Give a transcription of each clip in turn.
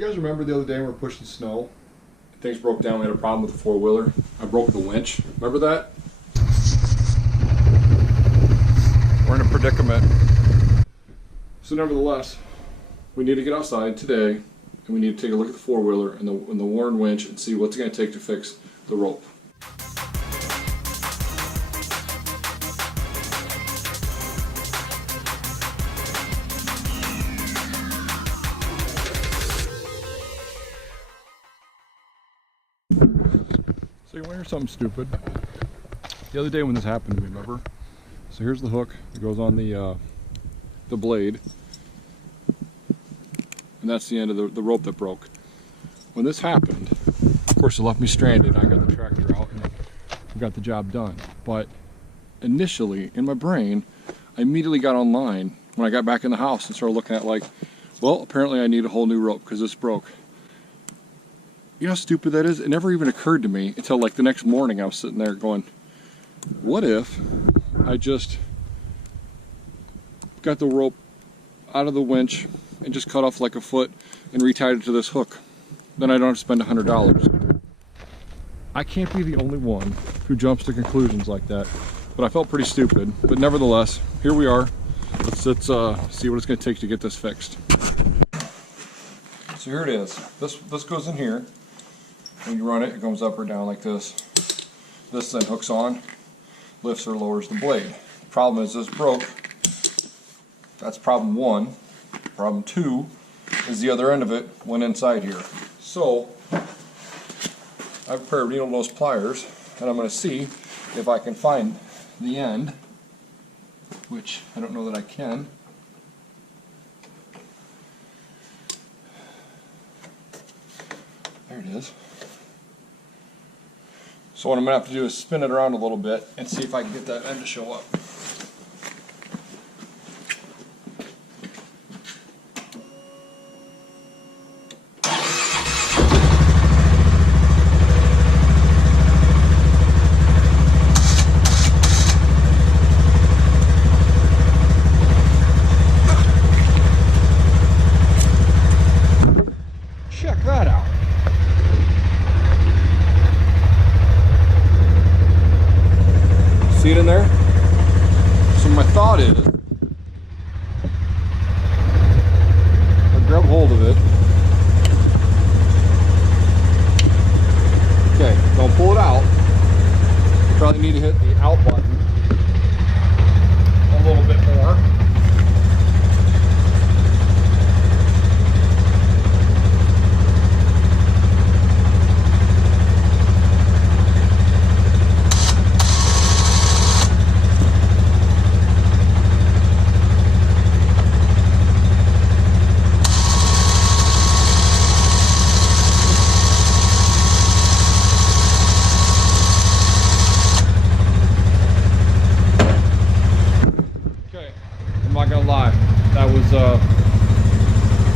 Do you guys remember the other day when we were pushing snow? Things broke down, we had a problem with the four-wheeler. I broke the winch. Remember that? We're in a predicament. So nevertheless, we need to get outside today and we need to take a look at the four-wheeler and the worn winch and see what's going to take to fix the rope. So you want to hear something stupid? The other day when this happened to me, remember? So here's the hook that goes on the blade, and that's the end of the rope that broke. When this happened, of course it left me stranded. I got the tractor out and we got the job done. But initially, in my brain, I immediately got online when I got back in the house and started looking at like, well, apparently I need a whole new rope because this broke. You know how stupid that is? It never even occurred to me until like the next morning I was sitting there going, what if I just got the rope out of the winch and just cut off like a foot and retied it to this hook? Then I don't have to spend $100. I can't be the only one who jumps to conclusions like that, but I felt pretty stupid. But nevertheless, here we are. Let's see what it's going to take to get this fixed. So here it is. This goes in here. When you run it, it goes up or down like this. This then hooks on, lifts or lowers the blade. Problem is this broke. That's problem one. Problem two is the other end of it went inside here. So I've prepared needle nose pliers and I'm going to see if I can find the end, which I don't know that I can. There it is. So what I'm going to have to do is spin it around a little bit and see if I can get that end to show up. Check that out. See it in there? So my thought is, I'll grab hold of it. Okay, don't pull it out. You probably need to hit the out button a little bit more.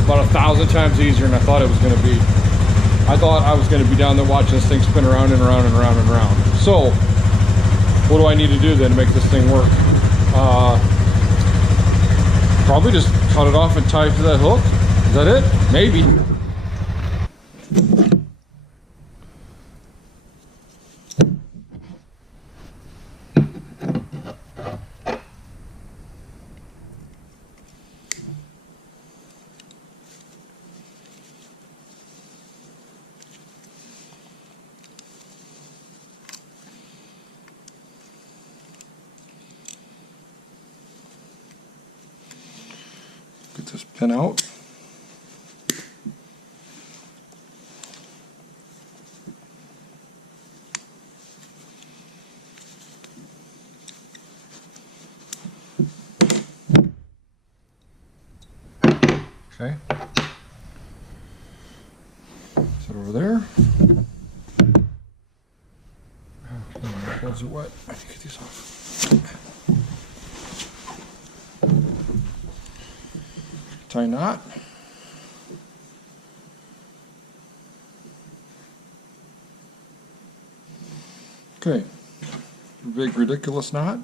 About 1,000 times easier than I thought it was going to be. I thought I was going to be down there watching this thing spin around and around and around and around. So, what do I need to do then to make this thing work? Probably just cut it off and tie it to that hook. Is that it? Maybe. Get this pin out. Okay. Set it over there. Oh, my gloves are wet. I need to get these off. Tie knot. Okay, big ridiculous knot.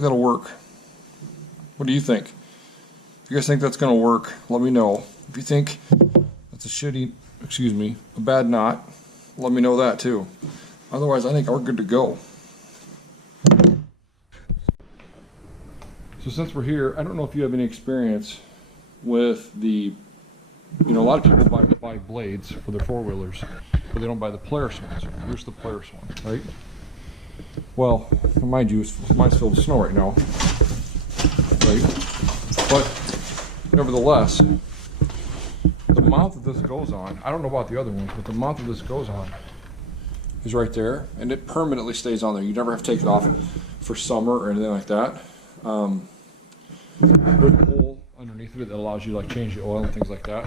think that'll work? What do you think? If you guys think that's going to work, let me know. If you think that's a bad knot, let me know that too. Otherwise, I think we're good to go. So since we're here, I don't know if you have any experience with the, a lot of people buy blades for their four-wheelers, but they don't buy the Polaris ones. Here's the Polaris one, right? Well, mind you, mine's filled with snow right now, right? But nevertheless, the mount that this goes on, I don't know about the other ones, but the mount that this goes on is right there, and it permanently stays on there. You never have to take it off for summer or anything like that. There's a hole underneath of it that allows you to like change the oil and things like that.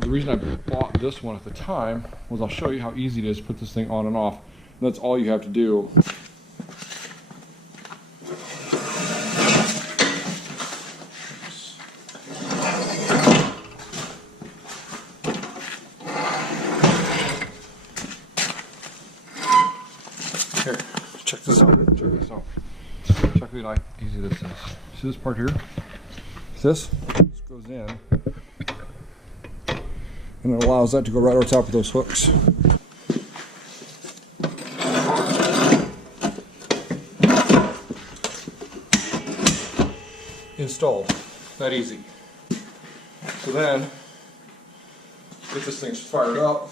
The reason I bought this one at the time was I'll show you how easy it is to put this thing on and off. And that's all you have to do. Here, check this out. Check this out. Check how easy this is. See this part here? This goes in, and it allows that to go right over top of those hooks. Installed. That easy. So then, get this thing fired up.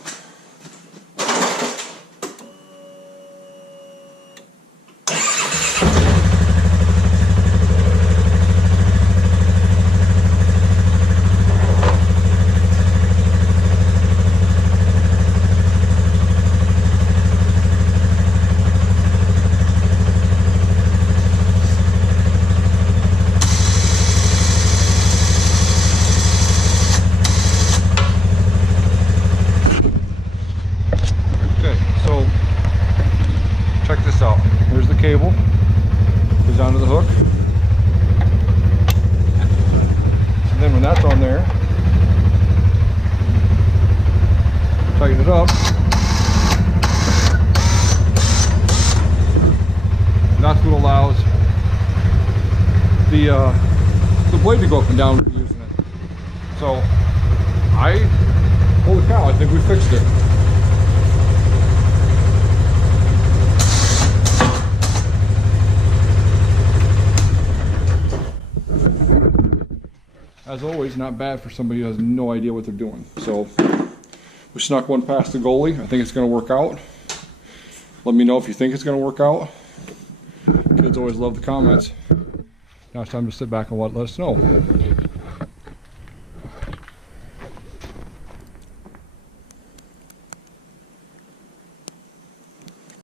Here's the cable, goes onto the hook, and then when that's on there, tighten it up, and that's what allows the blade to go up and down when you're using it. So, holy cow, I think we fixed it. As always, not bad for somebody who has no idea what they're doing. So we snuck one past the goalie. I think it's going to work out. Let me know if you think it's going to work out. Kids always love the comments. Now it's time to sit back and let us know.